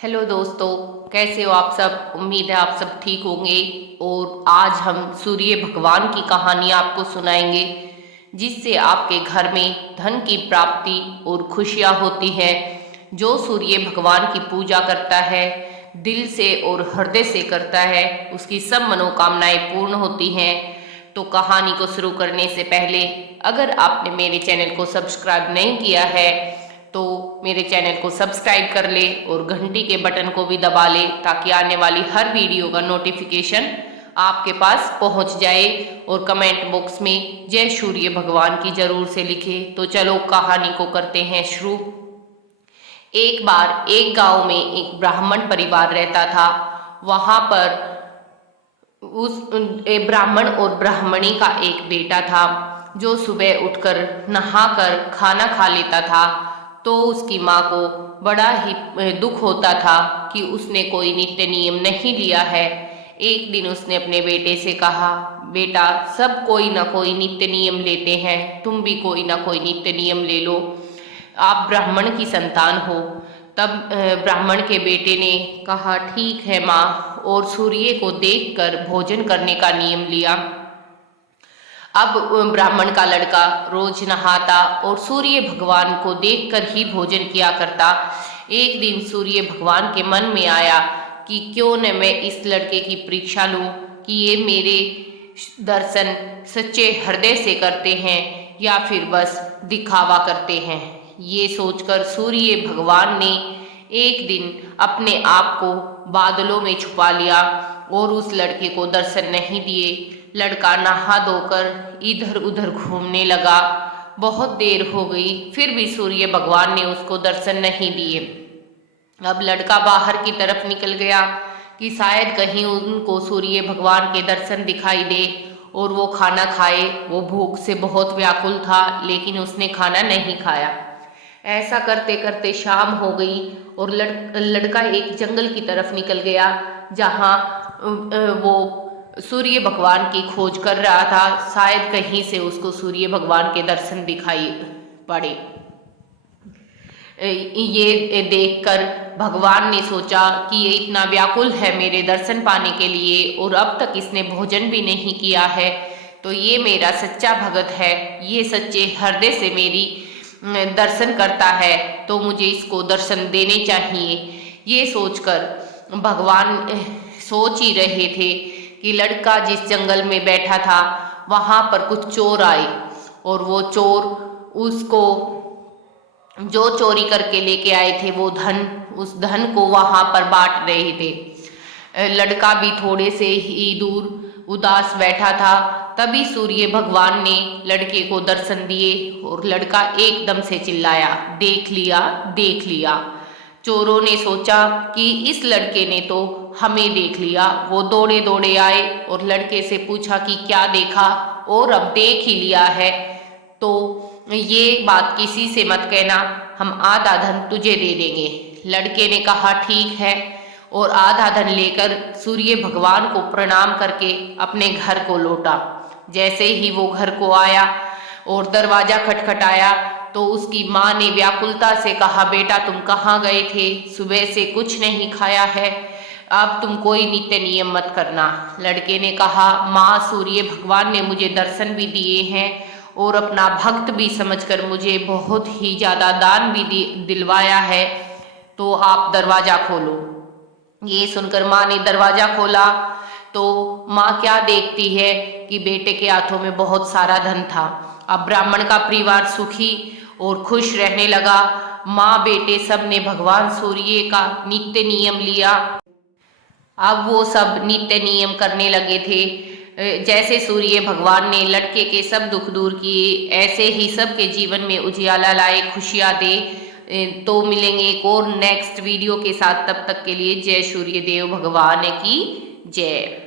Hello दोस्तों, कैसे हो आप सब। उम्मीद है आप सब ठीक होंगे। और आज हम सूर्य भगवान की कहानी आपको सुनाएंगे, जिससे आपके घर में धन की प्राप्ति और खुशियां होती है। जो सूर्य भगवान की पूजा करता है, दिल से और हृदय से करता है, उसकी सब मनोकामनाएं पूर्ण होती हैं। तो कहानी को शुरू करने से पहले अगर आपने मेरे चैनल को सब्सक्राइब नहीं किया है तो मेरे चैनल को सब्सक्राइब कर ले और घंटी के बटन को भी दबा ले, ताकि आने वाली हर वीडियो का नोटिफिकेशन आपके पास पहुंच जाए। और कमेंट बॉक्स में जय सूर्य भगवान की जरूर से लिखे। तो चलो कहानी को करते हैं शुरू। एक बार एक गांव में एक ब्राह्मण परिवार रहता था। वहां पर एक ब्राह्मण और ब्राह्मणी का एक बेटा था, जो सुबह उठकर नहाकर खाना खा लेता था। तो उसकी माँ को बड़ा ही दुख होता था कि उसने कोई नित्य नियम नहीं लिया है। एक दिन उसने अपने बेटे से कहा, बेटा, सब कोई ना कोई नित्य नियम लेते हैं, तुम भी कोई ना कोई नित्य नियम ले लो। आप ब्राह्मण की संतान हो। तब ब्राह्मण के बेटे ने कहा, ठीक है माँ, और सूर्य को देखकर भोजन करने का नियम लिया। अब ब्राह्मण का लड़का रोज नहाता और सूर्य भगवान को देखकर ही भोजन किया करता। एक दिन सूर्य भगवान के मन में आया कि क्यों न मैं इस लड़के की परीक्षा लूं कि ये मेरे दर्शन सच्चे हृदय से करते हैं या फिर बस दिखावा करते हैं। ये सोचकर सूर्य भगवान ने एक दिन अपने आप को बादलों में छुपा लिया और उस लड़के को दर्शन नहीं दिए। लड़का नहा धोकर इधर उधर घूमने लगा। बहुत देर हो गई, फिर भी सूर्य भगवान ने उसको दर्शन नहीं दिए। अब लड़का बाहर की तरफ निकल गया कि शायद कहीं उनको सूर्य भगवान के दर्शन दिखाई दे और वो खाना खाए। वो भूख से बहुत व्याकुल था, लेकिन उसने खाना नहीं खाया। ऐसा करते करते शाम हो गई और लड़का एक जंगल की तरफ निकल गया, जहाँ वो सूर्य भगवान की खोज कर रहा था। शायद कहीं से उसको सूर्य भगवान के दर्शन दिखाई पड़े। ये देखकर भगवान ने सोचा कि ये इतना व्याकुल है मेरे दर्शन पाने के लिए और अब तक इसने भोजन भी नहीं किया है, तो ये मेरा सच्चा भगत है, ये सच्चे हृदय से मेरी दर्शन करता है, तो मुझे इसको दर्शन देने चाहिए। ये सोचकर भगवान सोच ही रहे थे कि लड़का जिस जंगल में बैठा था वहाँ पर कुछ चोर आए और वो चोर उसको जो चोरी करके लेके आए थे वो उस धन को वहाँ पर बांट रहे थे। लड़का भी थोड़े से ही दूर उदास बैठा था। तभी सूर्य भगवान ने लड़के को दर्शन दिए और लड़का एकदम से चिल्लाया, देख लिया, देख लिया। चोरों ने सोचा कि इस लड़के ने तो हमें देख लिया। वो दौड़े दौड़े आए और लड़के से पूछा कि क्या देखा, और अब देख ही लिया है तो ये बात किसी से मत कहना, हम आधा धन तुझे दे देंगे। लड़के ने कहा, ठीक है, और आधा धन लेकर सूर्य भगवान को प्रणाम करके अपने घर को लौटा। जैसे ही वो घर को आया और दरवाजा खटखटाया तो उसकी माँ ने व्याकुलता से कहा, बेटा तुम कहाँ गए थे, सुबह से कुछ नहीं खाया है, अब तुम कोई नित्य नियम मत करना। लड़के ने कहा, माँ, सूर्य भगवान ने मुझे दर्शन भी दिए हैं और अपना भक्त भी समझकर मुझे बहुत ही ज़्यादा दान भी दिलवाया है, तो आप दरवाज़ा खोलो। ये सुनकर माँ ने दरवाज़ा खोला तो माँ क्या देखती है कि बेटे के हाथों में बहुत सारा धन था। अब ब्राह्मण का परिवार सुखी और खुश रहने लगा। माँ बेटे सब ने भगवान सूर्य का नित्य नियम लिया। अब वो सब नित्य नियम करने लगे थे। जैसे सूर्य भगवान ने लड़के के सब दुख दूर किए, ऐसे ही सबके जीवन में उजियाला लाए, खुशियाँ दे। तो मिलेंगे एक और नेक्स्ट वीडियो के साथ। तब तक के लिए जय सूर्य देव भगवान की जय।